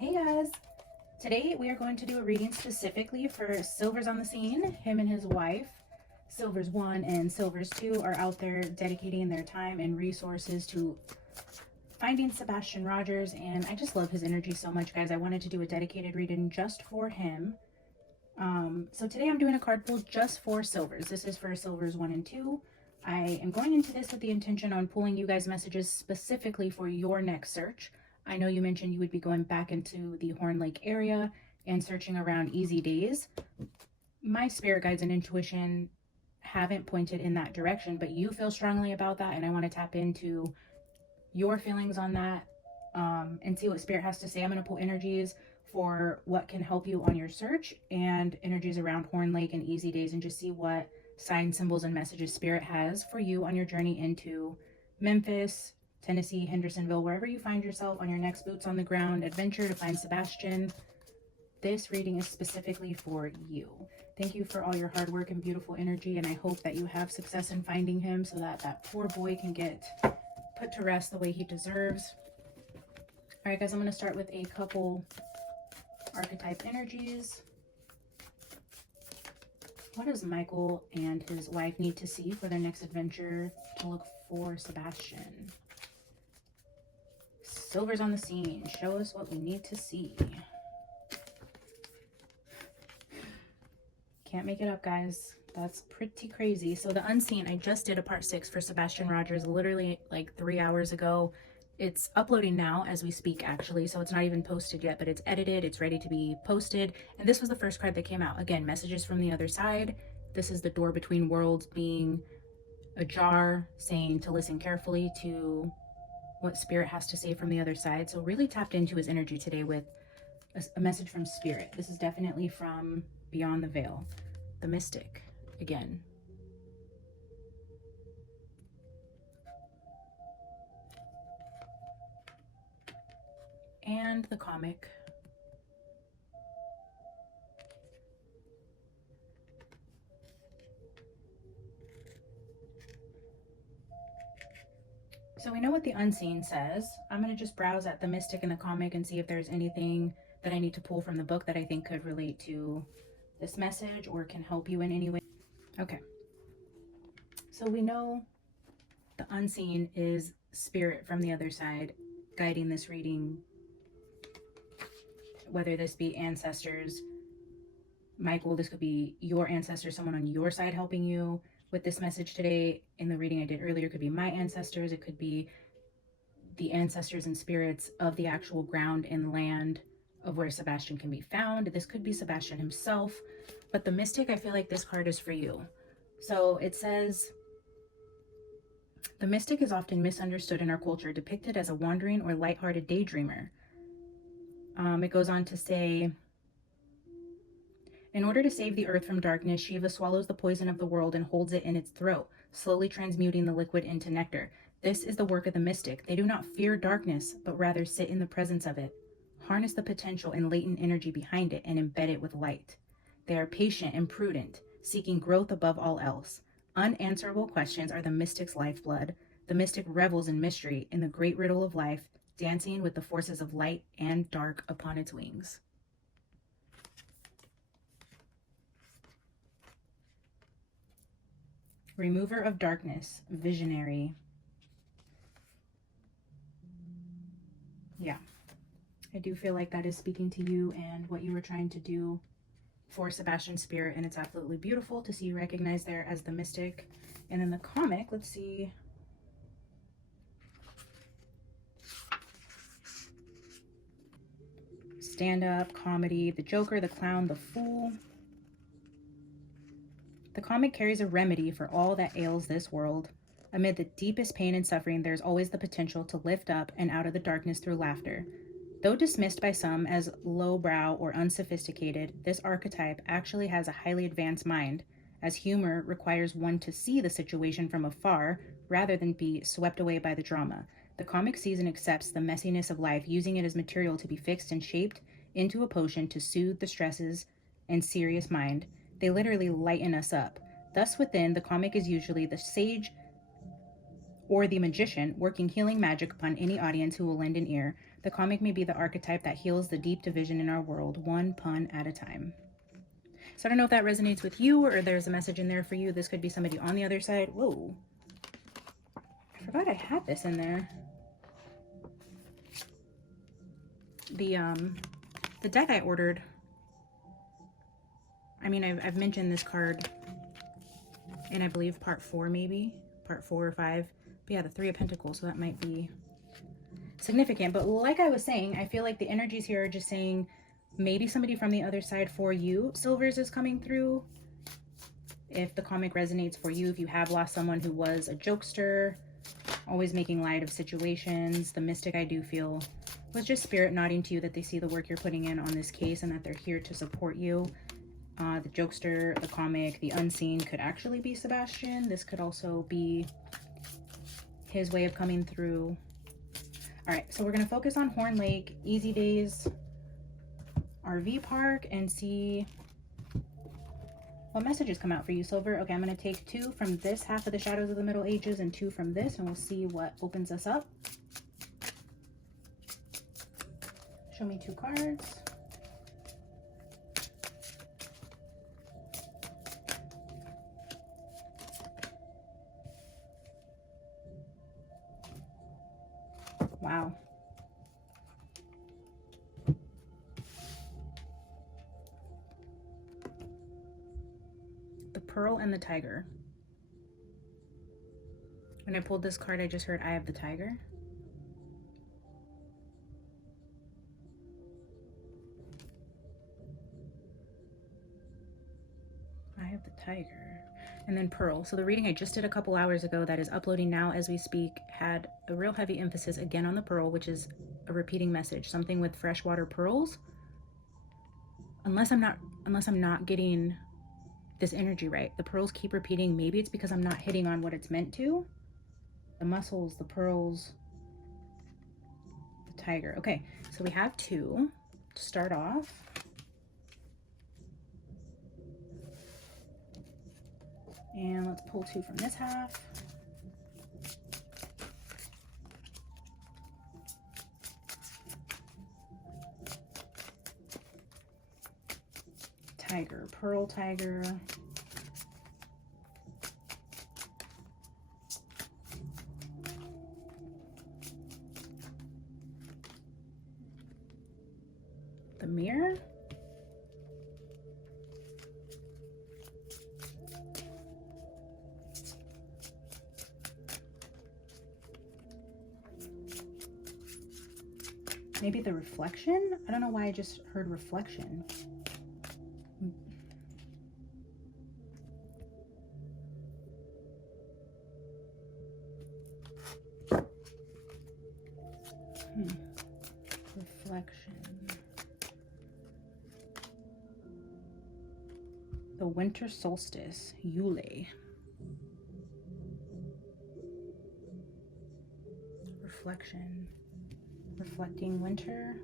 Hey guys! Today we are going to do a reading specifically for Silver's on the scene. Him and his wife, Silver's 1 and Silver's 2, are out there dedicating their time and resources to finding Sebastian Rogers, and I just love his energy so much, guys. I wanted to do a dedicated reading just for him. So today I'm doing a card pull just for Silver's. This is for Silver's 1 and 2. I am going into this with the intention on pulling you guys messages specifically for your next search. I know you mentioned you would be going back into the Horn Lake area and searching around easy days. My spirit guides and intuition haven't pointed in that direction, but you feel strongly about that, and I want to tap into your feelings on that and see what spirit has to say. I'm going to pull energies for what can help you on your search and energies around Horn Lake and easy days, and just see what signs, symbols, and messages spirit has for you on your journey into Memphis, Tennessee, Hendersonville, wherever you find yourself on your next boots on the ground adventure to find Sebastian. This reading is specifically for you. Thank you for all your hard work and beautiful energy, and I hope that you have success in finding him so that that poor boy can get put to rest the way he deserves. All right, guys, I'm going to start with a couple archetype energies. What does Michael and his wife need to see for their next adventure to look for Sebastian? Silver's on the scene. Show us what we need to see. Can't make it up, guys. That's pretty crazy. So the unseen, I just did a part 6 for Sebastian Rogers literally like 3 hours ago. It's uploading now as we speak, actually, so it's not even posted yet, but it's edited, it's ready to be posted. And this was the first card that came out. Again, messages from the other side. This is the door between worlds being ajar, saying to listen carefully to what spirit has to say from the other side. So really tapped into his energy today with a message from spirit. This is definitely from beyond the veil. The mystic, again. And the comic. So we know what the unseen says. I'm going to just browse at the mystic and the comic and see if there's anything that I need to pull from the book that I think could relate to this message or can help you in any way. Okay. So we know the unseen is spirit from the other side guiding this reading, whether this be ancestors. Michael, this could be your ancestor, someone on your side helping you with this message today. In the reading I did earlier, it could be my ancestors. It could be the ancestors and spirits of the actual ground and land of where Sebastian can be found. This could be Sebastian himself, but the mystic, I feel like this card is for you. So it says, the mystic is often misunderstood in our culture, depicted as a wandering or lighthearted daydreamer. It goes on to say, in order to save the earth from darkness, Shiva swallows the poison of the world and holds it in its throat, slowly transmuting the liquid into nectar. This is the work of the mystic. They do not fear darkness, but rather sit in the presence of it, harness the potential and latent energy behind it, and embed it with light. They are patient and prudent, seeking growth above all else. Unanswerable questions are the mystic's lifeblood. The mystic revels in mystery, in the great riddle of life, dancing with the forces of light and dark upon its wings. Remover of darkness, visionary. Yeah, I do feel like that is speaking to you and what you were trying to do for Sebastian's spirit, and it's absolutely beautiful to see you recognized there as the mystic. And then the comic, let's see. Stand-up, comedy, the Joker, the clown, the fool. The comic carries a remedy for all that ails this world. Amid the deepest pain and suffering, there is always the potential to lift up and out of the darkness through laughter. Though dismissed by some as lowbrow or unsophisticated, this archetype actually has a highly advanced mind, as humor requires one to see the situation from afar rather than be swept away by the drama. The comic sees and accepts the messiness of life, using it as material to be fixed and shaped into a potion to soothe the stresses and serious mind. They literally lighten us up. Thus within, the comic is usually the sage or the magician, working healing magic upon any audience who will lend an ear. The comic may be the archetype that heals the deep division in our world, one pun at a time. So I don't know if that resonates with you or there's a message in there for you. This could be somebody on the other side. Whoa. I forgot I had this in there. The deck I ordered, I mean, I've mentioned this card in, I believe, part 4 maybe, part 4 or 5. But yeah, the 3 of Pentacles, so that might be significant. But like I was saying, I feel like the energies here are just saying maybe somebody from the other side for you, Silvers, is coming through. If the comic resonates for you, if you have lost someone who was a jokester, always making light of situations, the Mystic, I do feel, was just spirit nodding to you that they see the work you're putting in on this case and that they're here to support you. The jokester, the comic, the unseen could actually be Sebastian. This could also be his way of coming through. All right, so we're going to focus on Horn Lake, Easy Days, RV Park, and see what messages come out for you, Silver. Okay, I'm going to take 2 from this half of the Shadows of the Middle Ages and 2 from this, and we'll see what opens us up. Show me 2 cards. Wow. The Pearl and the Tiger. When I pulled this card, I just heard Eye of the Tiger. Eye of the Tiger. And then Pearl. So the reading I just did a couple hours ago that is uploading now as we speak had a real heavy emphasis again on the pearl, which is a repeating message, something with freshwater pearls. Unless I'm not getting this energy right. The pearls keep repeating. Maybe it's because I'm not hitting on what it's meant to. The muscles, the pearls, the tiger. Okay, so we have 2 to start off. And let's pull 2 from this half. Tiger, Pearl Tiger. The Mirror. Maybe the Reflection? I don't know why I just heard Reflection. Reflection. The Winter Solstice, Yule. Reflection. Reflecting winter.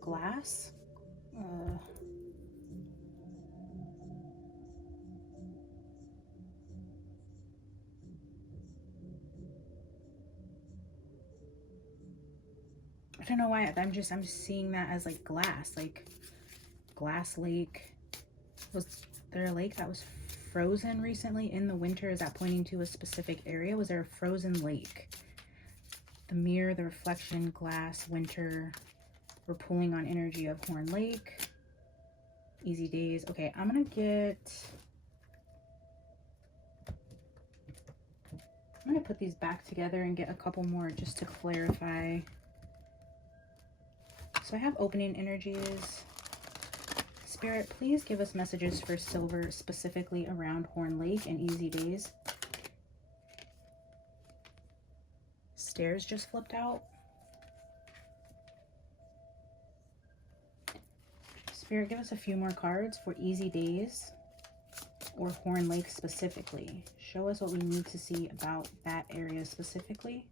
Glass. I don't know why I'm just seeing that as like glass, like glass lake. Was there a lake that was frozen recently in the winter? Is that pointing to a specific area? Was there a frozen lake? The Mirror, the Reflection, glass, winter. We're pulling on energy of Horn Lake. Easy Days. Okay, I'm gonna put these back together and get a couple more just to clarify. So I have opening energies. Spirit, please give us messages for Silver, specifically around Horn Lake and Easy Days. Stairs just flipped out. Spirit, give us a few more cards for Easy Days or Horn Lake specifically. Show us what we need to see about that area specifically.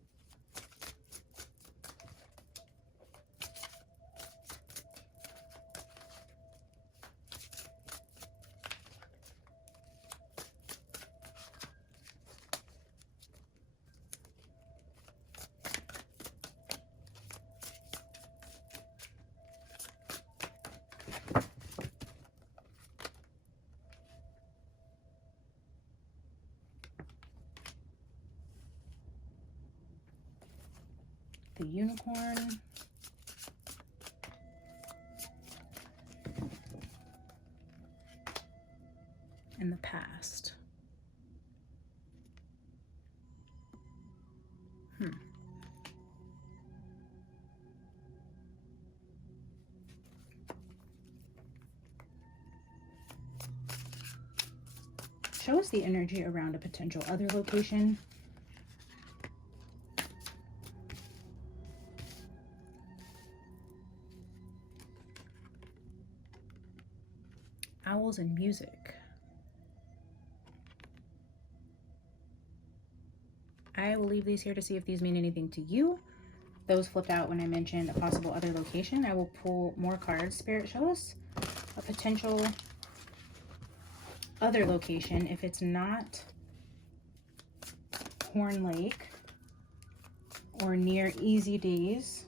the unicorn. And the past. Show us the energy around a potential other location. Owls and music. I will leave these here to see if these mean anything to you. Those flipped out when I mentioned a possible other location. I will pull more cards. Spirit, show us a potential other location. If it's not Horn Lake or near Easy Days,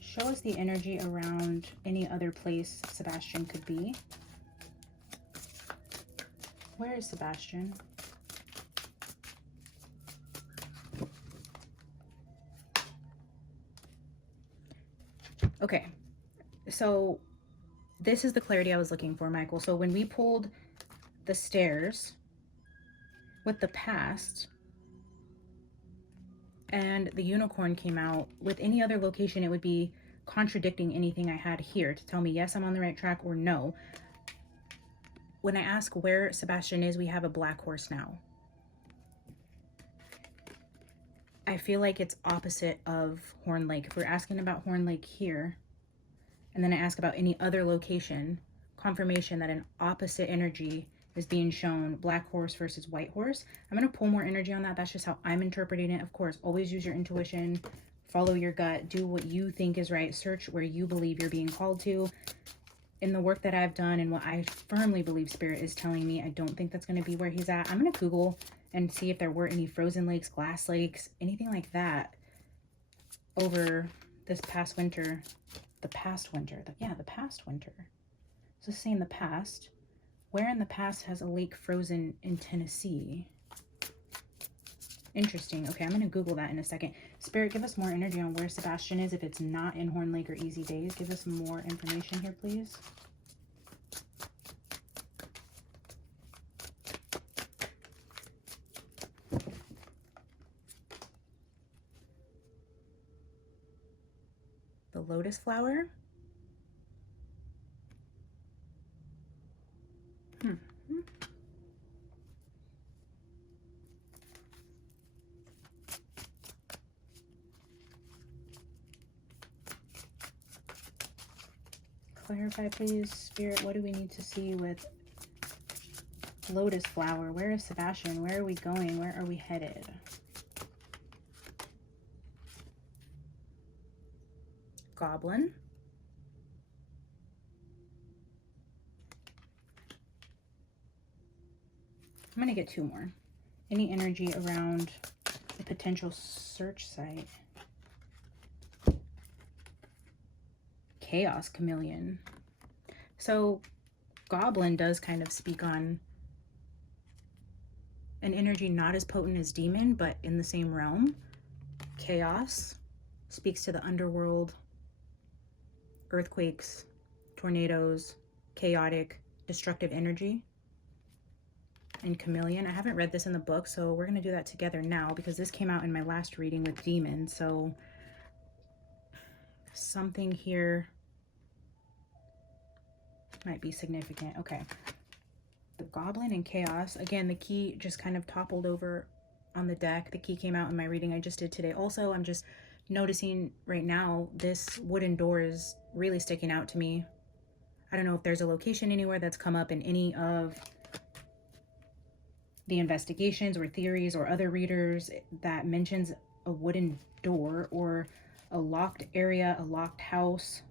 show us the energy around any other place Sebastian could be. Where is Sebastian? Okay, so this is the clarity I was looking for, Michael. So when we pulled the stairs with the past and the unicorn came out, with any other location, it would be contradicting anything I had here to tell me, yes, I'm on the right track, or no. When I ask where Sebastian is, we have a black horse now. I feel like it's opposite of Horn Lake. If we're asking about Horn Lake here, and then I ask about any other location, confirmation that an opposite energy is being shown, black horse versus white horse. I'm going to pull more energy on that. That's just how I'm interpreting it. Of course, always use your intuition, follow your gut, do what you think is right, search where you believe you're being called to. In the work that I've done and what I firmly believe Spirit is telling me, I don't think that's going to be where he's at. I'm going to Google and see if there were any frozen lakes, glass lakes, anything like that over this past winter. The past winter. The past winter. So saying the past. Where in the past has a lake frozen in Tennessee? Interesting. Okay, I'm going to Google that in a second. Spirit, give us more energy on where Sebastian is. If it's not in Horn Lake or Easy Days, give us more information here, please. The lotus flower. Clarify, please, Spirit. What do we need to see with lotus flower? Where is Sebastian? Where are we going? Where are we headed? Goblin. I'm going to get two more. Any energy around a potential search site? Chaos chameleon. So goblin does kind of speak on an energy not as potent as demon, but in the same realm. Chaos speaks to the underworld, earthquakes, tornadoes, chaotic, destructive energy. And chameleon, I haven't read this in the book, so we're going to do that together now because this came out in my last reading with demon. So something here might be significant. Okay. The goblin and chaos. Again, the key just kind of toppled over on the deck. The key came out in my reading I just did today. Also, I'm just noticing right now this wooden door is really sticking out to me. I don't know if there's a location anywhere that's come up in any of the investigations or theories or other readers that mentions a wooden door or a locked area, a locked house.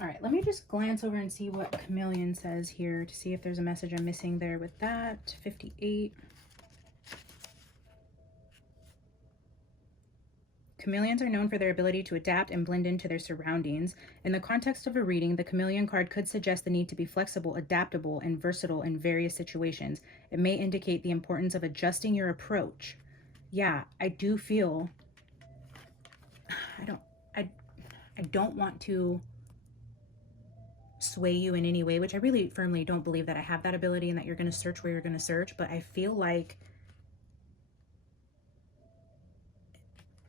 All right, let me just glance over and see what chameleon says here to see if there's a message I'm missing there with that. 58. Chameleons are known for their ability to adapt and blend into their surroundings. In the context of a reading, the chameleon card could suggest the need to be flexible, adaptable, and versatile in various situations. It may indicate the importance of adjusting your approach. Yeah, I do feel I don't want to sway you in any way, which I really firmly don't believe that I have that ability and that you're going to search where you're going to search, but I feel like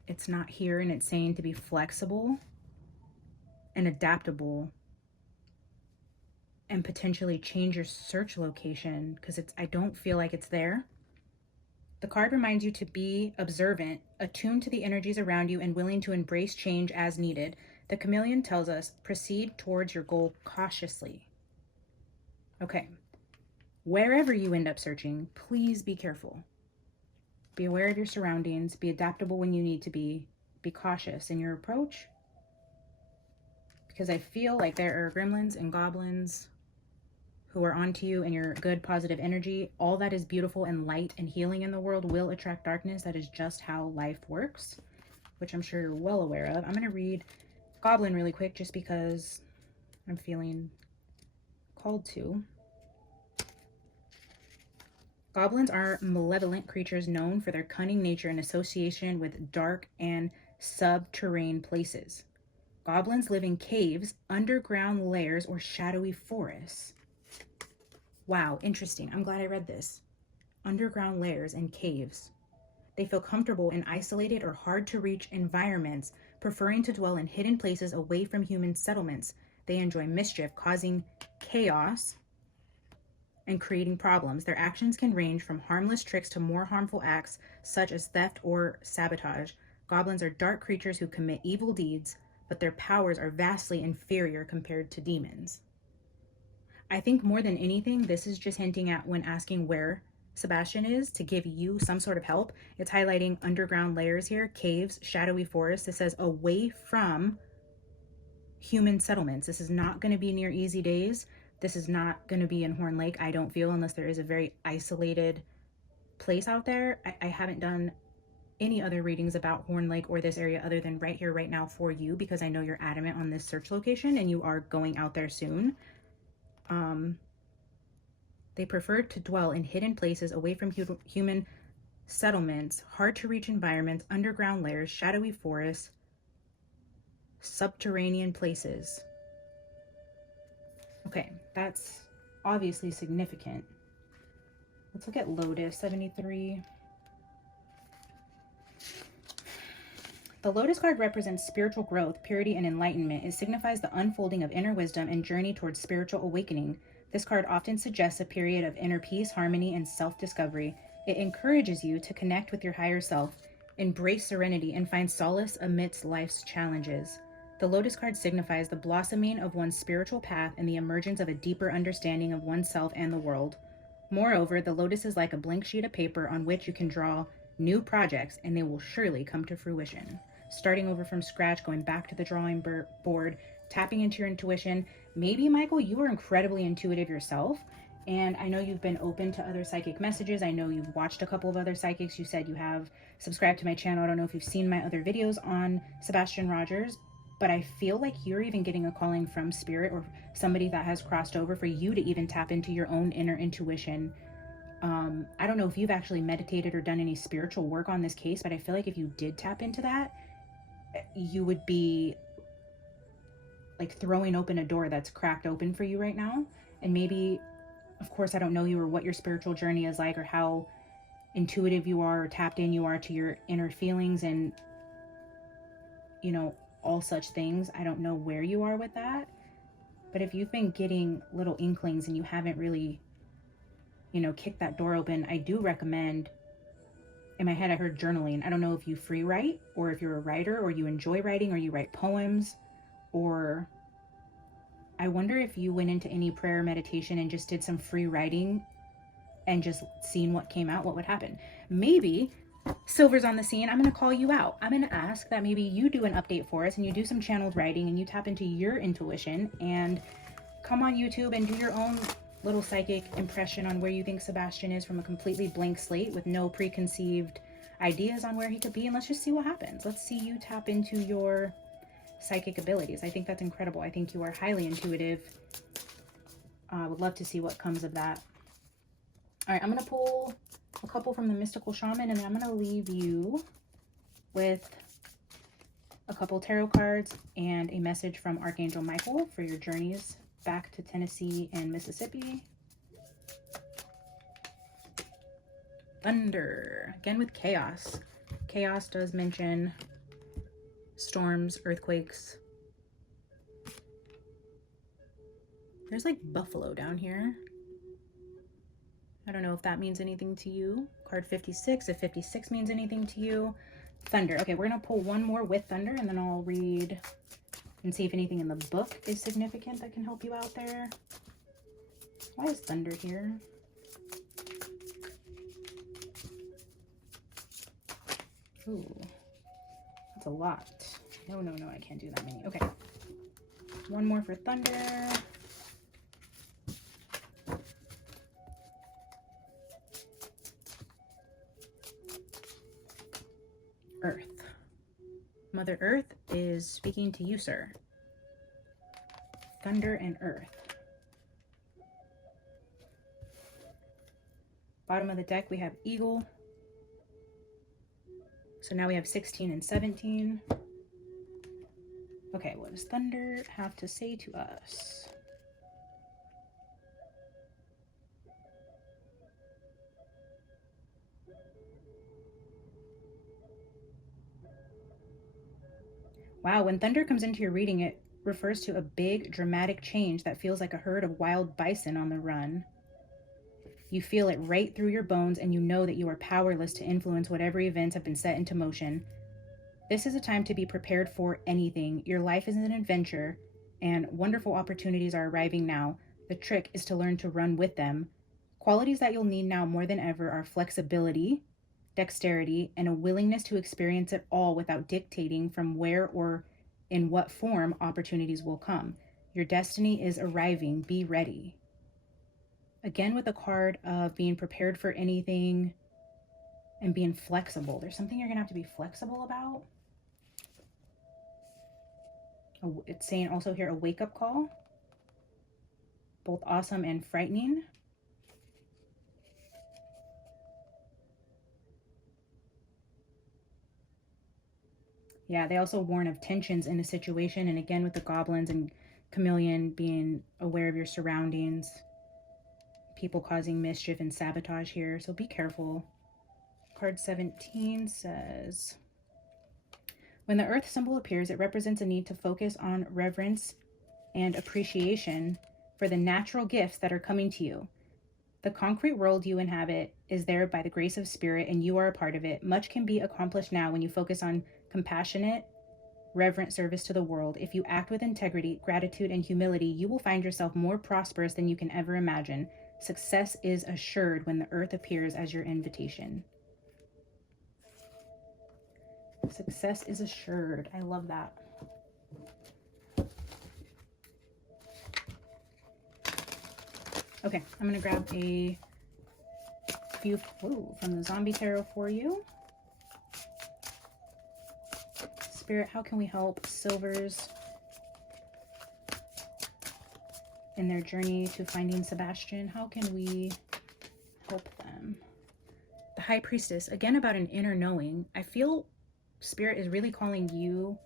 it's not here, and it's saying to be flexible and adaptable and potentially change your search location, because I don't feel like it's there. The card reminds you to be observant, attuned to the energies around you, and willing to embrace change as needed. The chameleon tells us, proceed towards your goal cautiously. Okay. Wherever you end up searching, please be careful. Be aware of your surroundings. Be adaptable when you need to be. Be cautious in your approach. Because I feel like there are gremlins and goblins who are onto you and your good, positive energy. All that is beautiful and light and healing in the world will attract darkness. That is just how life works, which I'm sure you're well aware of. I'm going to read Goblin really quick just because I'm feeling called to. Goblins are malevolent creatures known for their cunning nature and association with dark and subterranean places. Goblins live in caves, underground lairs, or shadowy forests. Wow, interesting. I'm glad I read this. Underground lairs and caves. They feel comfortable in isolated or hard to reach environments, preferring to dwell in hidden places away from human settlements. They enjoy mischief, causing chaos and creating problems. Their actions can range from harmless tricks to more harmful acts, such as theft or sabotage. Goblins are dark creatures who commit evil deeds, but their powers are vastly inferior compared to demons. I think more than anything, this is just hinting at, when asking where Sebastian is, to give you some sort of help. It's highlighting underground layers here, caves, shadowy forests. It says away from human settlements. This is not going to be near Easy Days. This is not going to be in Horn Lake, I don't feel, unless there is a very isolated place out there. I haven't done any other readings about Horn Lake or this area other than right here, right now for you, because I know you're adamant on this search location and you are going out there soon. They prefer to dwell in hidden places away from human settlements, hard to reach environments, underground lairs, shadowy forests, subterranean places. Okay, that's obviously significant. Let's look at Lotus 73. The Lotus card represents spiritual growth, purity, and enlightenment. It signifies the unfolding of inner wisdom and journey towards spiritual awakening. This card often suggests a period of inner peace, harmony, and self-discovery. It encourages you to connect with your higher self, embrace serenity, and find solace amidst life's challenges. The Lotus card signifies the blossoming of one's spiritual path and the emergence of a deeper understanding of oneself and the world. Moreover, the Lotus is like a blank sheet of paper on which you can draw new projects, and they will surely come to fruition. Starting over from scratch, going back to the drawing board, tapping into your intuition. Maybe, Michael, you are incredibly intuitive yourself, and I know you've been open to other psychic messages. I know you've watched a couple of other psychics. You said you have subscribed to my channel. I don't know if you've seen my other videos on Sebastian Rogers, but I feel like you're even getting a calling from spirit or somebody that has crossed over for you to even tap into your own inner intuition. I don't know if you've actually meditated or done any spiritual work on this case, but I feel like if you did tap into that, you would be like throwing open a door that's cracked open for you right now. And maybe, of course, I don't know you or what your spiritual journey is like, or how intuitive you are or tapped in you are to your inner feelings and, you know, all such things. I don't know where you are with that, but if you've been getting little inklings and you haven't really, you know, kicked that door open, I do recommend, in my head I heard journaling. I don't know if you free write or if you're a writer or you enjoy writing or you write poems, or I wonder if you went into any prayer meditation and just did some free writing and just seen what came out, what would happen. Maybe Silver's on the scene, I'm going to call you out. I'm going to ask that maybe you do an update for us and you do some channeled writing and you tap into your intuition and come on YouTube and do your own little psychic impression on where you think Sebastian is from a completely blank slate with no preconceived ideas on where he could be, and let's just see what happens. Let's see you tap into your psychic abilities. I think that's incredible. I think you are highly intuitive. I would love to see what comes of that. All right, I'm going to pull a couple from the Mystical Shaman, and then I'm going to leave you with a couple tarot cards and a message from Archangel Michael for your journeys back to Tennessee and Mississippi. Thunder, again with chaos. Chaos does mention storms, earthquakes. There's like buffalo down here. I don't know if that means anything to you. Card 56, if 56 means anything to you. Thunder. Okay, we're going to pull one more with thunder, and then I'll read and see if anything in the book is significant that can help you out there. Why is thunder here? Ooh, that's a lot. No, no, no, I can't do that many. Okay. One more for thunder. Earth. Mother Earth is speaking to you, sir. Thunder and earth. Bottom of the deck, we have eagle. So now we have 16 and 17. Okay, what does thunder have to say to us? Wow, when thunder comes into your reading, it refers to a big, dramatic change that feels like a herd of wild bison on the run. You feel it right through your bones, and you know that you are powerless to influence whatever events have been set into motion. This is a time to be prepared for anything. Your life is an adventure, and wonderful opportunities are arriving now. The trick is to learn to run with them. Qualities that you'll need now more than ever are flexibility, dexterity, and a willingness to experience it all without dictating from where or in what form opportunities will come. Your destiny is arriving. Be ready. Again, with a card of being prepared for anything and being flexible. There's something you're going to have to be flexible about. Oh, it's saying also here a wake-up call. Both awesome and frightening. Yeah, they also warn of tensions in a situation. And again, with the goblins and chameleon, being aware of your surroundings. People causing mischief and sabotage here, so be careful. Card 17 says, when the earth symbol appears, it represents a need to focus on reverence and appreciation for the natural gifts that are coming to you. The concrete world you inhabit is there by the grace of spirit, and you are a part of it. Much can be accomplished now when you focus on compassionate, reverent service to the world. If you act with integrity, gratitude, and humility, you will find yourself more prosperous than you can ever imagine. Success is assured when the earth appears as your invitation. Success is assured. I love that. Okay, I'm going to grab a few from the Zombie Tarot for you. Spirit, how can we help Silvers in their journey to finding Sebastian? How can we help them? The High Priestess, again about an inner knowing. I feel Spirit is really calling you,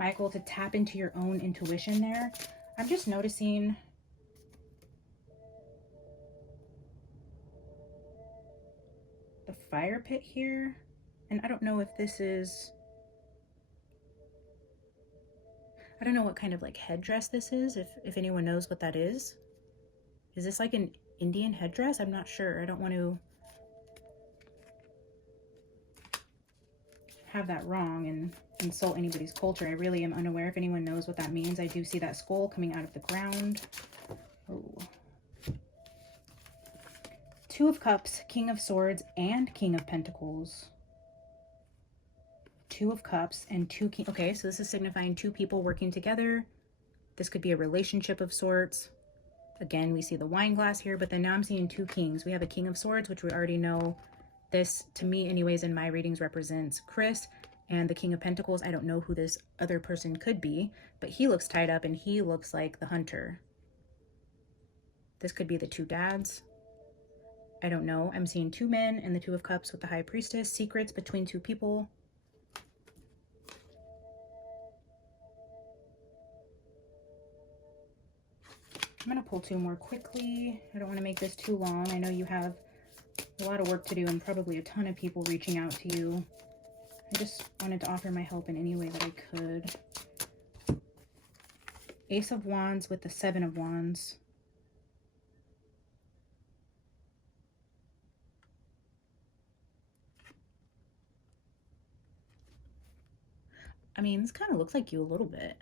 Michael, to tap into your own intuition there. I'm just noticing the fire pit here. And I don't know if this is, I don't know what kind of like headdress this is, if anyone knows what that is. Is this like an Indian headdress? I'm not sure. I don't want to have that wrong and insult anybody's culture. I really am unaware if anyone knows what that means. I do see that skull coming out of the ground. Oh. Two of Cups, King of Swords, and King of Pentacles. Two of Cups and two King. Okay, so this is signifying two people working together. This could be a relationship of sorts. Again, we see the wine glass here, but then now I'm seeing two kings. We have a King of Swords, which we already know This, to me anyways, in my readings represents Chris and the King of Pentacles. I don't know who this other person could be, but he looks tied up and he looks like the hunter. This could be the two dads. I don't know. I'm seeing two men and the Two of Cups with the High Priestess. Secrets between two people. I'm going to pull two more quickly. I don't want to make this too long. I know you have a lot of work to do and probably a ton of people reaching out to you. I just wanted to offer my help in any way that I could. Ace of Wands with the Seven of Wands. I mean, this kind of looks like you a little bit.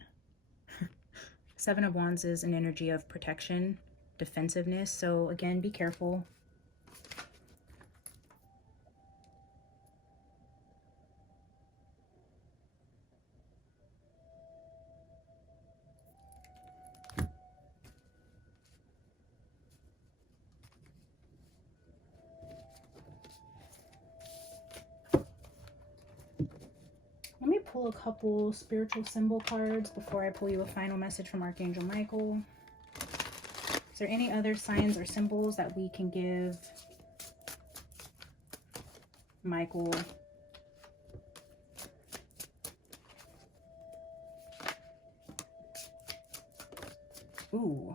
Seven of Wands is an energy of protection, defensiveness. So again, be careful. Let me pull a couple spiritual symbol cards before I pull you a final message from Archangel Michael. Is there any other signs or symbols that we can give Michael? Ooh,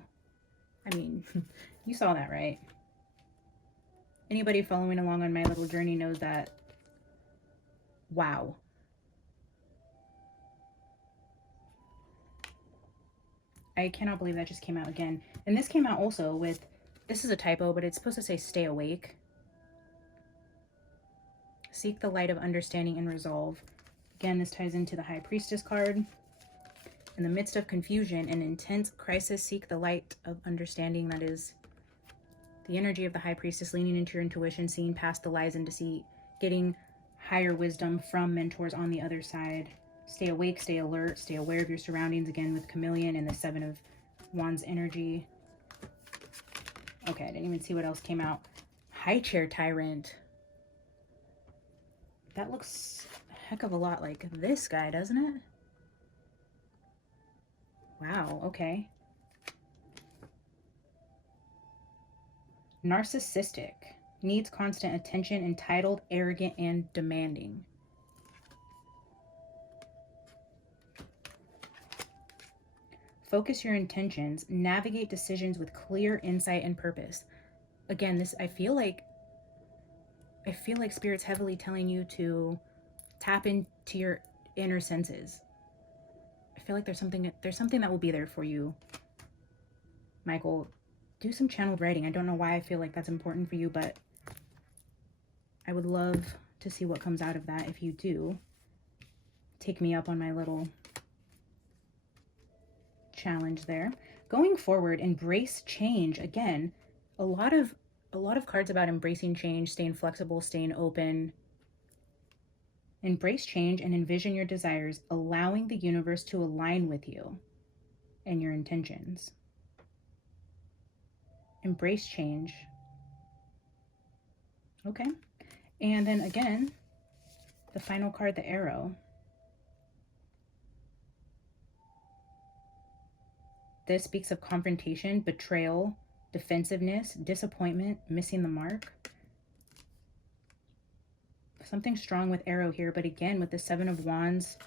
I mean, you saw that, right? Anybody following along on my little journey knows that. Wow. I cannot believe that just came out again. And this came out also with, this is a typo, but it's supposed to say stay awake. Seek the light of understanding and resolve. Again, this ties into the High Priestess card. In the midst of confusion and intense crisis, seek the light of understanding. That is the energy of the High Priestess, leaning into your intuition, seeing past the lies and deceit, getting higher wisdom from mentors on the other side. Stay awake, stay alert, stay aware of your surroundings, again with Chameleon and the Seven of Wands energy. Okay, I didn't even see what else came out. High Chair Tyrant. That looks a heck of a lot like this guy, doesn't it? Wow, okay. Narcissistic. Needs constant attention, entitled, arrogant, and demanding. Focus your intentions, navigate decisions with clear insight and purpose. Again, this, I feel like Spirit's heavily telling you to tap into your inner senses. I feel like there's something that will be there for you, Michael. Do some channeled writing. I don't know why I feel like that's important for you, but I would love to see what comes out of that. If you do, take me up on my little challenge there. Going forward, embrace change. Again, a lot of cards about embracing change, staying flexible, staying open. Embrace change and envision your desires, allowing the universe to align with you and your intentions. Embrace change. Okay. And then again, the final card, the Arrow. This speaks of confrontation, betrayal, defensiveness, disappointment, missing the mark. Something strong with Arrow here, but again, with the Seven of Wands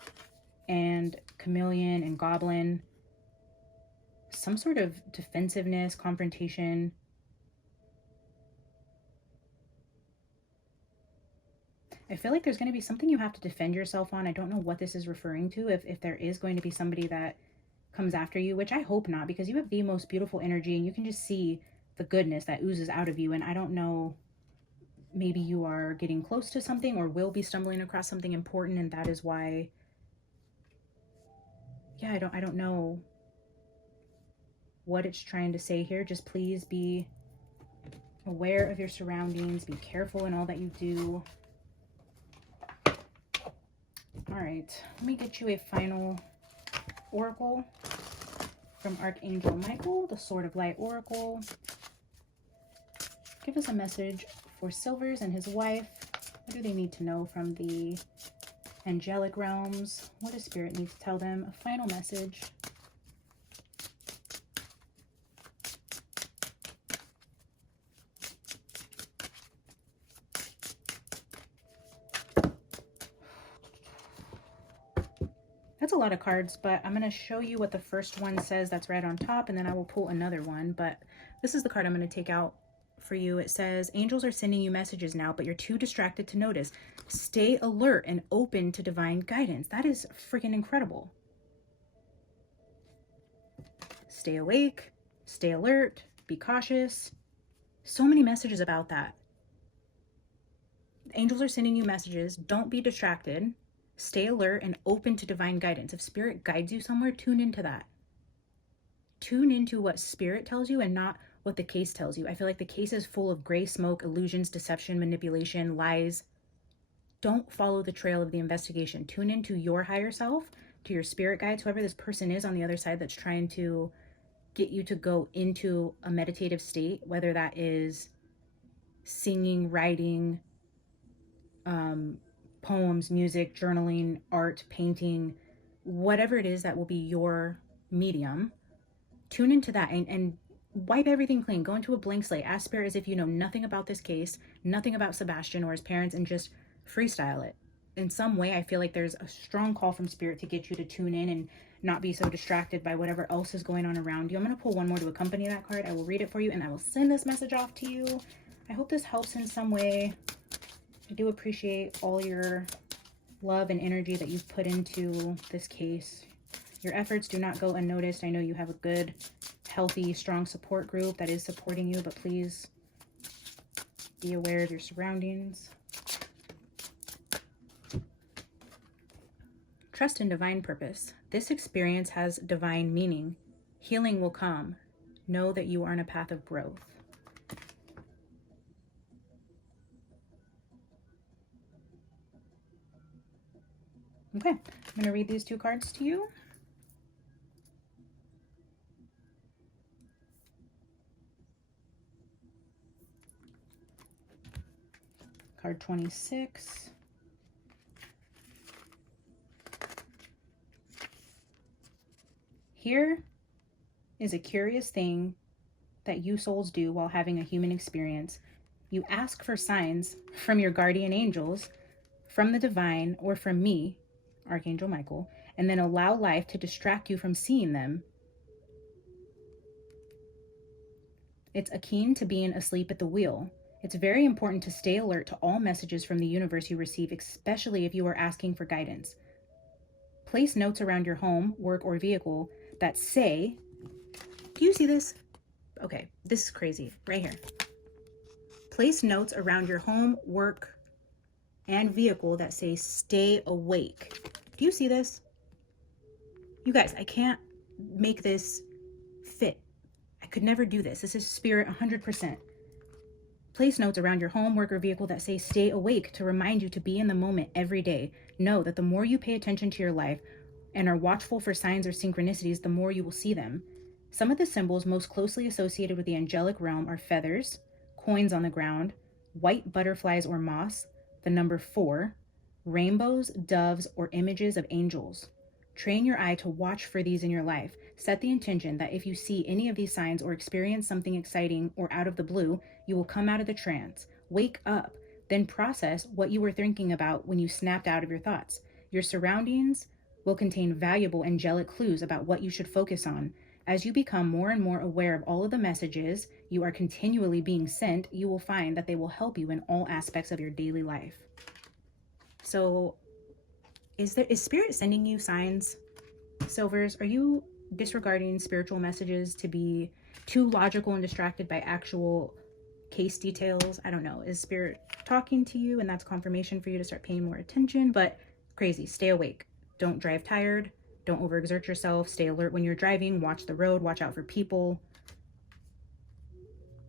and Chameleon and Goblin, some sort of defensiveness, confrontation. I feel like there's going to be something you have to defend yourself on. I don't know what this is referring to, if there is going to be somebody that comes after you, which I hope not, because you have the most beautiful energy and you can just see the goodness that oozes out of you. And I don't know, maybe you are getting close to something or will be stumbling across something important, and that is why, yeah, I don't know what it's trying to say here. Just please be aware of your surroundings, be careful in all that you do. All right, let me get you a final oracle from Archangel Michael, the Sword of Light Oracle. Give us a message for Silvers and his wife What do they need to know from the angelic realms? What does Spirit need to tell them? A final message. That's a lot of cards, but I'm going to show you what the first one says that's right on top, and then I will pull another one. But this is the card I'm going to take out for you. It says, angels are sending you messages now, but you're too distracted to notice. Stay alert and open to divine guidance. That is freaking incredible. Stay awake, stay alert, be cautious. So many messages about that. Angels are sending you messages. Don't be distracted. Stay alert and open to divine guidance. If Spirit guides you somewhere, tune into that. Tune into what Spirit tells you and not what the case tells you. I feel like the case is full of gray smoke, illusions, deception, manipulation, lies. Don't follow the trail of the investigation. Tune into your higher self, to your spirit guides, whoever this person is on the other side that's trying to get you to go into a meditative state, whether that is singing, writing, poems, music, journaling, art, painting, whatever it is that will be your medium. Tune into that and wipe everything clean. Go into a blank slate. Ask Spirit as if you know nothing about this case, nothing about Sebastian or his parents, and just freestyle it. In some way, I feel like there's a strong call from Spirit to get you to tune in and not be so distracted by whatever else is going on around you. I'm going to pull one more to accompany that card. I will read it for you and I will send this message off to you. I hope this helps in some way. I do appreciate all your love and energy that you've put into this case. Your efforts do not go unnoticed. I know you have a good, healthy, strong support group that is supporting you, but please be aware of your surroundings. Trust in divine purpose. This experience has divine meaning. Healing will come. Know that you are on a path of growth. Okay, I'm going to read these two cards to you. Card 26. Here is a curious thing that you souls do while having a human experience. You ask for signs from your guardian angels, from the divine, or from me, Archangel Michael, and then allow life to distract you from seeing them. It's akin to being asleep at the wheel. It's very important to stay alert to all messages from the universe you receive, especially if you are asking for guidance. Place notes around your home, work, or vehicle that say, do you see this? Okay, this is crazy, right here. Place notes around your home, work, and vehicle that say, stay awake. Do you see this? You guys, I can't make this fit. I could never do this. This is Spirit 100%. Place notes around your home, work, or vehicle that say stay awake to remind you to be in the moment every day. Know that the more you pay attention to your life and are watchful for signs or synchronicities, the more you will see them. Some of the symbols most closely associated with the angelic realm are feathers, coins on the ground, white butterflies or moss, the number 4, rainbows, doves, or images of angels. Train your eye to watch for these in your life. Set the intention that if you see any of these signs or experience something exciting or out of the blue, you will come out of the trance. Wake up, then process what you were thinking about when you snapped out of your thoughts. Your surroundings will contain valuable angelic clues about what you should focus on. As you become more and more aware of all of the messages you are continually being sent, you will find that they will help you in all aspects of your daily life. So, is Spirit sending you signs, Silvers? Are you disregarding spiritual messages to be too logical and distracted by actual case details? I don't know. Is Spirit talking to you and that's confirmation for you to start paying more attention? But crazy. Stay awake. Don't drive tired. Don't overexert yourself. Stay alert when you're driving. Watch the road. Watch out for people.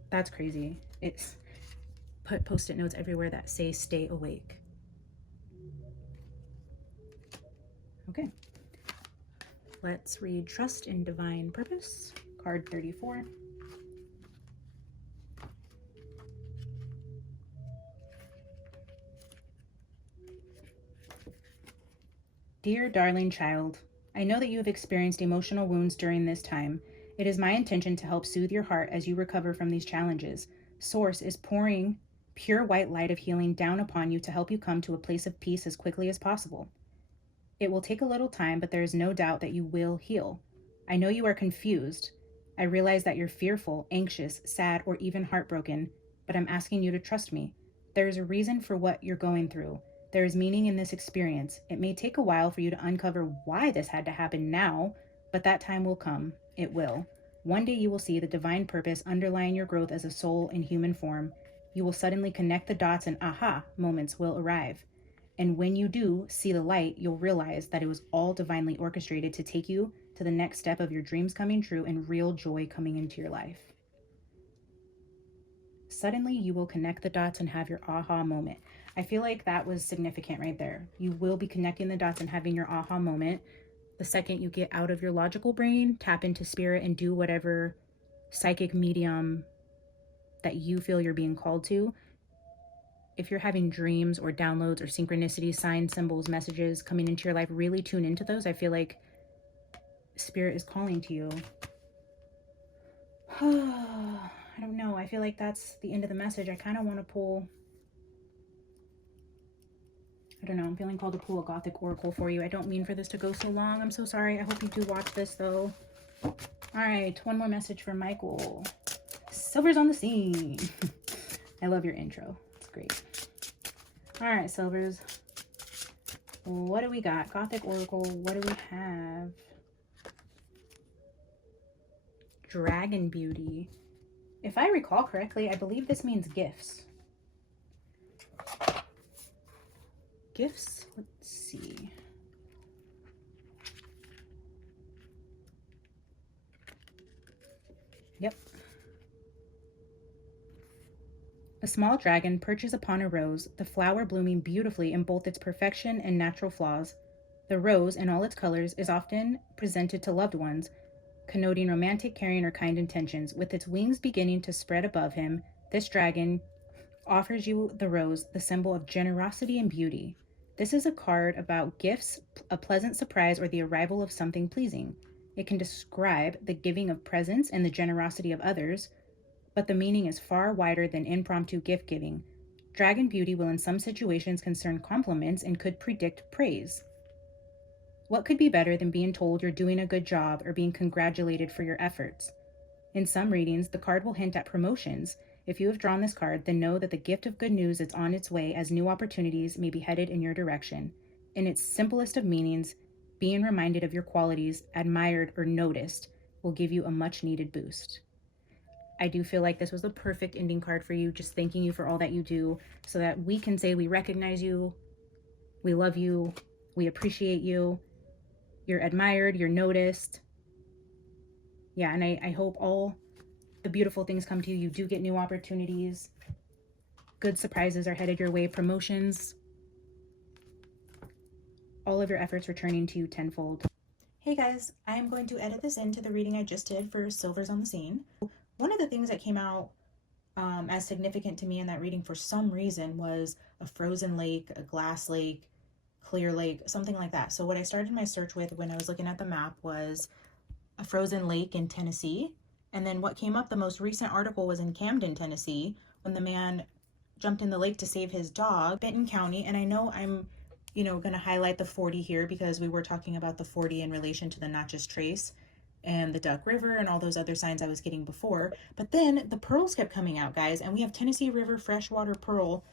That's crazy. It's put post-it notes everywhere that say stay awake. Okay. Let's read Trust in Divine Purpose, card 34. Dear darling child, I know that you have experienced emotional wounds during this time. It is my intention to help soothe your heart as you recover from these challenges. Source is pouring pure white light of healing down upon you to help you come to a place of peace as quickly as possible. It will take a little time, but there is no doubt that you will heal. I know you are confused. I realize that you're fearful, anxious, sad, or even heartbroken, but I'm asking you to trust me. There is a reason for what you're going through. There is meaning in this experience. It may take a while for you to uncover why this had to happen now, but that time will come. It will. One day you will see the divine purpose underlying your growth as a soul in human form. You will suddenly connect the dots and aha moments will arrive. And when you do see the light, you'll realize that it was all divinely orchestrated to take you to the next step of your dreams coming true and real joy coming into your life. Suddenly, you will connect the dots and have your aha moment. I feel like that was significant right there. You will be connecting the dots and having your aha moment the second you get out of your logical brain, tap into spirit, and do whatever psychic medium that you feel you're being called to. If you're having dreams or downloads or synchronicities, signs, symbols, messages coming into your life, really tune into those. I feel like spirit is calling to you. I don't know. I feel like that's the end of the message. I kind of want to pull, I don't know. I'm feeling called to pull a Gothic Oracle for you. I don't mean for this to go so long. I'm so sorry. I hope you do watch this though. All right. One more message for Michael. Silver's on the scene. I love your intro. It's great. All right, Silvers. What do we got? Gothic Oracle. What do we have? Dragon Beauty. If I recall correctly, I believe this means gifts. Gifts? Let's see. Yep. A small dragon perches upon a rose, the flower blooming beautifully in both its perfection and natural flaws. The rose, in all its colors, is often presented to loved ones, connoting romantic, caring, or kind intentions. With its wings beginning to spread above him, this dragon offers you the rose, the symbol of generosity and beauty. This is a card about gifts, a pleasant surprise, or the arrival of something pleasing. It can describe the giving of presents and the generosity of others, but the meaning is far wider than impromptu gift giving. Dragon beauty will in some situations concern compliments and could predict praise. What could be better than being told you're doing a good job or being congratulated for your efforts? In some readings, the card will hint at promotions. If you have drawn this card, then know that the gift of good news is on its way as new opportunities may be headed in your direction. In its simplest of meanings, being reminded of your qualities, admired or noticed, will give you a much needed boost. I do feel like this was the perfect ending card for you, just thanking you for all that you do so that we can say we recognize you, we love you, we appreciate you, you're admired, you're noticed. Yeah, and I hope all the beautiful things come to you. You do get new opportunities. Good surprises are headed your way. Promotions. All of your efforts returning to you tenfold. Hey guys, I am going to edit this into the reading I just did for Silver's on the Scene. One of the things that came out as significant to me in that reading for some reason was a frozen lake, a glass lake, clear lake, something like that. So what I started my search with when I was looking at the map was a frozen lake in Tennessee. And then what came up, the most recent article was in Camden, Tennessee, when the man jumped in the lake to save his dog. Benton County, and I know I'm, going to highlight the 40 here because we were talking about the 40 in relation to the Natchez Trace and the Duck River and all those other signs I was getting before. But then the pearls kept coming out, guys, and we have Tennessee River Freshwater Pearl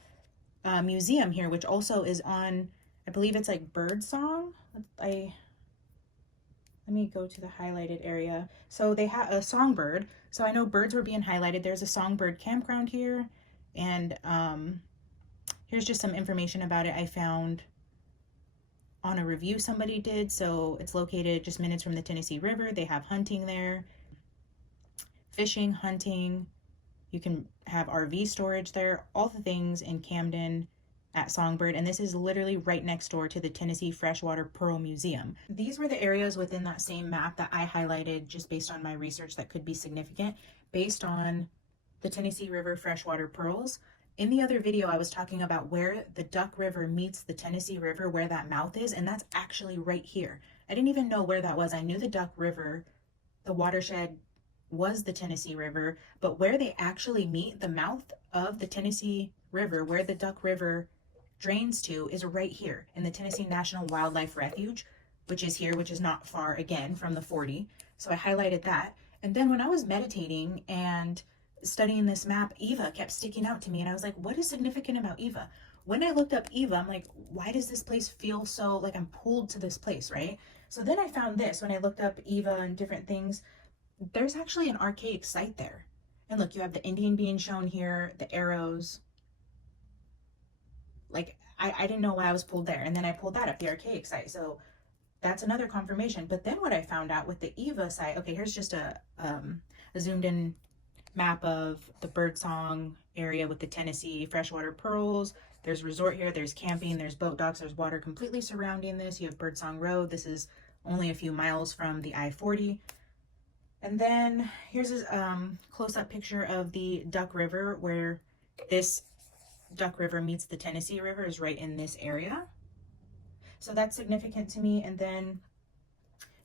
Museum here, which also is on, I believe it's like Birdsong. Let me go to the highlighted area. So they have a songbird. So I know birds were being highlighted. There's a songbird campground here. And here's just some information about it I found on a review somebody did. So it's located just minutes from the Tennessee River. They have hunting there, fishing, hunting. You can have RV storage there, all the things in Camden at Songbird, and this is literally right next door to the Tennessee Freshwater Pearl Museum. These were the areas within that same map that I highlighted just based on my research that could be significant based on the Tennessee River Freshwater Pearls. In the other video, I was talking about where the Duck River meets the Tennessee River, where that mouth is, and that's actually right here. I didn't even know where that was. I knew the Duck River, the watershed, was the Tennessee River, but where they actually meet, the mouth of the Tennessee River, where the Duck River drains to, is right here in the Tennessee National Wildlife Refuge, which is here, which is not far again from the 40. So I highlighted that. And then when I was meditating and studying this map, Eva kept sticking out to me, and I was like, what is significant about Eva? When I looked up Eva, I'm like, why does this place feel so like I'm pulled to this place, right? So then I found this when I looked up Eva and different things. There's actually an archaic site there. And look, you have the Indian being shown here, the arrows. Like, I didn't know why I was pulled there. And then I pulled that up, the archaic site. So that's another confirmation. But then what I found out with the Eva site, okay, here's just a zoomed in map of the birdsong area with the Tennessee freshwater pearls. There's resort here, there's camping, there's boat docks, there's water completely surrounding this. You have Birdsong Road. This is only a few miles from the I-40. And then here's a close-up picture of the Duck River, where this Duck River meets the Tennessee River, is right in this area. So that's significant to me. And then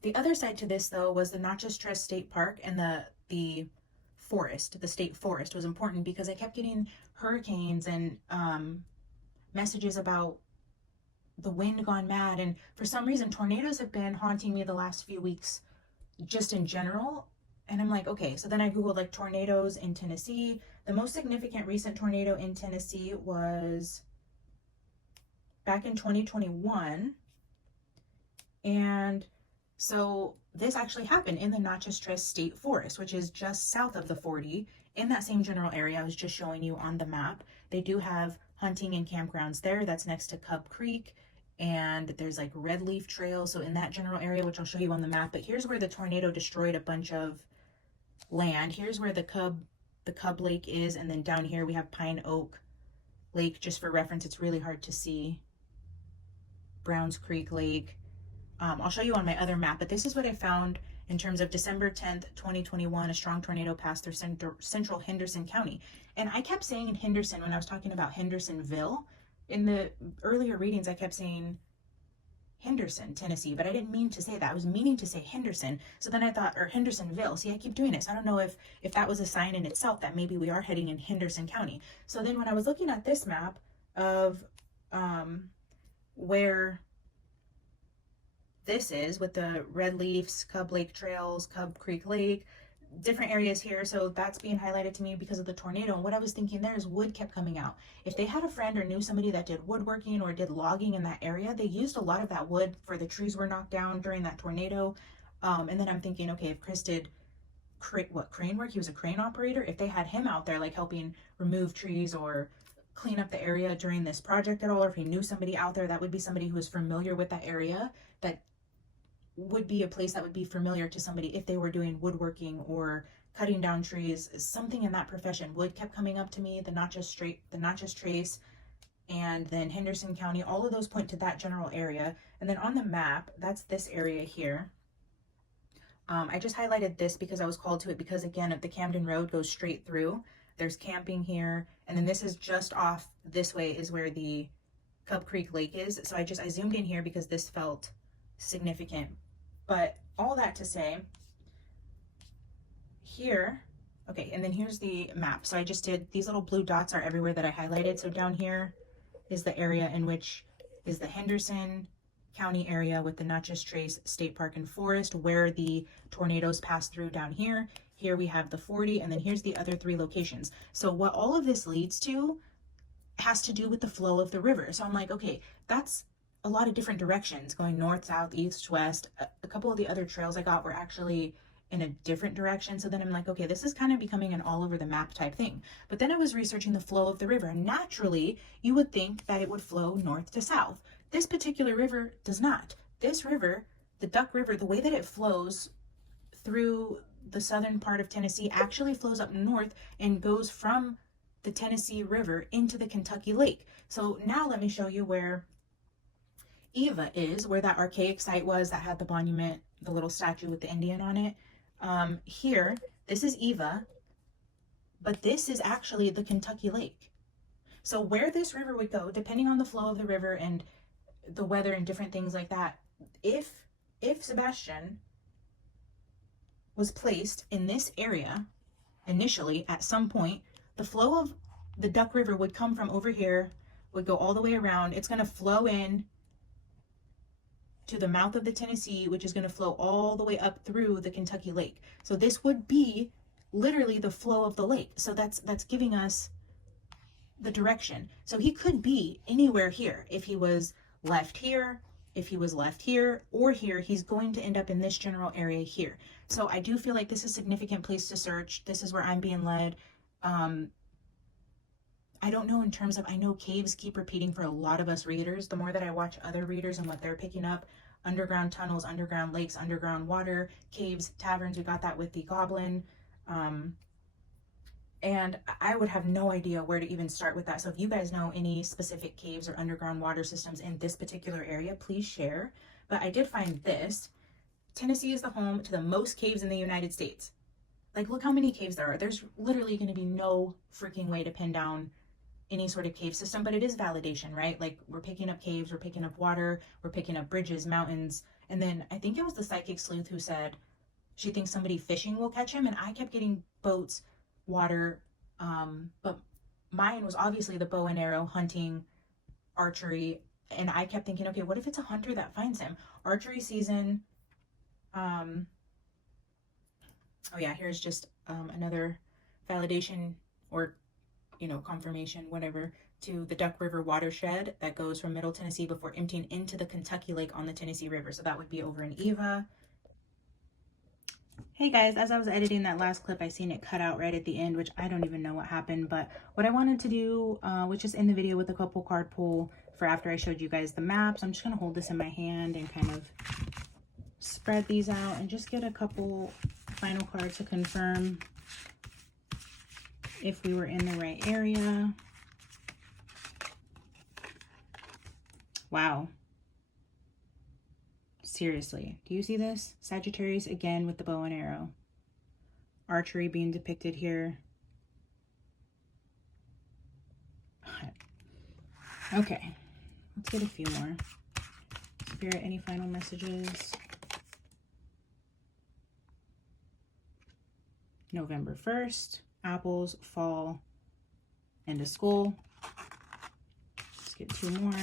the other side to this, though, was the Natchez Trace State Park, and the forest, the state forest was important because I kept getting hurricanes and messages about the wind gone mad. And for some reason, tornadoes have been haunting me the last few weeks, just in general. And I'm like, okay, so then I Googled like tornadoes in Tennessee. The most significant recent tornado in Tennessee was back in 2021. And so this actually happened in the Natchez Trace State Forest, which is just south of the 40, in that same general area I was just showing you on the map. They do have hunting and campgrounds there. That's next to Cub Creek, and there's like red leaf trails. So in that general area, which I'll show you on the map, but here's where the tornado destroyed a bunch of land. Here's where the Cub Lake is, and then down here we have Pine Oak Lake. Just for reference, it's really hard to see. Browns Creek Lake. I'll show you on my other map, but this is what I found in terms of December 10th, 2021, a strong tornado passed through central Henderson County. And I kept saying Henderson when I was talking about Hendersonville. In the earlier readings, I kept saying Henderson, Tennessee, but I didn't mean to say that. I was meaning to say Henderson. So then I thought, or Hendersonville. See, I keep doing it. So I don't know if that was a sign in itself that maybe we are heading in Henderson County. So then when I was looking at this map of where this is with the red leaves, Cub Lake trails, Cub Creek Lake, different areas here. So that's being highlighted to me because of the tornado. And what I was thinking there is wood kept coming out. If they had a friend or knew somebody that did woodworking or did logging in that area, they used a lot of that wood for the trees were knocked down during that tornado. And then I'm thinking, okay, if Chris did crane work, he was a crane operator. If they had him out there like helping remove trees or clean up the area during this project at all, or if he knew somebody out there, that would be somebody who was familiar with that area. That would be a place that would be familiar to somebody if they were doing woodworking or cutting down trees, something in that profession. Wood kept coming up to me, the Natchez Trace, and then Henderson County. All of those point to that general area. And then on the map, that's this area here. I just highlighted this because I was called to it because, again, if the Camden Road goes straight through, there's camping here. And then this is just off this way is where the Cub Creek Lake is. So I zoomed in here because this felt significant. But all that to say, here, okay, and then here's the map. So I just did, these little blue dots are everywhere that I highlighted. So down here is the area in which is the Henderson County area with the Natchez Trace State Park and Forest, where the tornadoes pass through down here. Here we have the 40, and then here's the other 3 locations. So what all of this leads to has to do with the flow of the river. So I'm like, okay, that's a lot of different directions, going north, south, east, west. A couple of the other trails I got were actually in a different direction. So then I'm like, okay, this is kind of becoming an all over the map type thing. But then I was researching the flow of the river, and naturally you would think that it would flow north to south. This particular river does not. This river, the Duck River, the way that it flows through the southern part of Tennessee actually flows up north and goes from the Tennessee River into the Kentucky Lake. So now let me show you where Eva is, where that archaic site was that had the monument, the little statue with the Indian on it. Here, this is Eva, but this is actually the Kentucky Lake. So where this river would go, depending on the flow of the river and the weather and different things like that, if Sebastian was placed in this area initially at some point, the flow of the Duck River would come from over here, would go all the way around. It's going to flow in to the mouth of the Tennessee, which is going to flow all the way up through the Kentucky Lake. So this would be literally the flow of the lake. So that's giving us the direction. So he could be anywhere here. If he was left here, if he was left here or here, he's going to end up in this general area here. So I do feel like this is a significant place to search. This is where I'm being led. I don't know in terms of, I know caves keep repeating for a lot of us readers. The more that I watch other readers and what they're picking up, underground tunnels, underground lakes, underground water, caves, taverns, we got that with the goblin. And I would have no idea where to even start with that. So if you guys know any specific caves or underground water systems in this particular area, please share. But I did find this. Tennessee is the home to the most caves in the United States. Like, look how many caves there are. There's literally going to be no freaking way to pin down any sort of cave system, but it is validation, right? Like, we're picking up caves, we're picking up water, we're picking up bridges, mountains. And then I think it was the psychic sleuth who said she thinks somebody fishing will catch him. And I kept getting boats, water, but mine was obviously the bow and arrow, hunting, archery. And I kept thinking, okay, what if it's a hunter that finds him? Archery season. Oh yeah, here's just another validation or, you know, confirmation, whatever, to the Duck River watershed that goes from Middle Tennessee before emptying into the Kentucky Lake on the Tennessee River. So that would be over in Eva. Hey guys, as I was editing that last clip, I seen it cut out right at the end, which I don't even know what happened. But what I wanted to do, which is in the video with the couple card pull for after I showed you guys the maps, I'm just going to hold this in my hand and kind of spread these out and just get a couple final cards to confirm if we were in the right area. Wow. Seriously, do you see this? Sagittarius again with the bow and arrow. Archery being depicted here. Okay, let's get a few more. Spirit, any final messages? November 1st, apples, fall, and a skull. Let's get two more.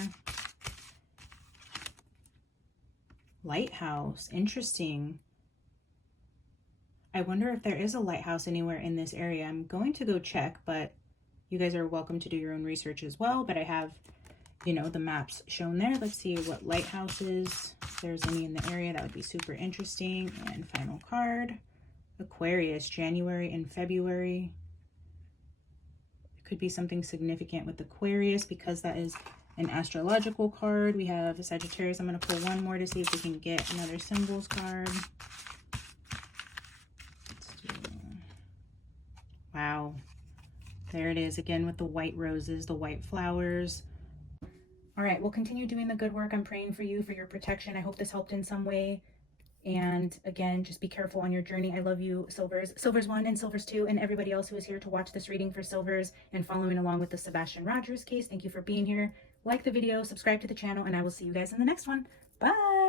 Lighthouse, interesting. I wonder if there is a lighthouse anywhere in this area. I'm going to go check, but you guys are welcome to do your own research as well. But I have, you know, the maps shown there. Let's see what lighthouses, if there's any in the area. That would be super interesting. And final card, Aquarius, January and February. It could be something significant with Aquarius because that is an astrological card. We have a Sagittarius. I'm going to pull one more to see if we can get another symbols card. Wow. There it is again with the white roses, the white flowers. All right, we'll continue doing the good work. I'm praying for you, for your protection. I hope this helped in some way. And again, just be careful on your journey. I love you, Silvers. Silvers 1 and Silvers 2, and everybody else who is here to watch this reading for Silvers and following along with the Sebastian Rogers case. Thank you for being here. Like the video, subscribe to the channel, and I will see you guys in the next one. Bye!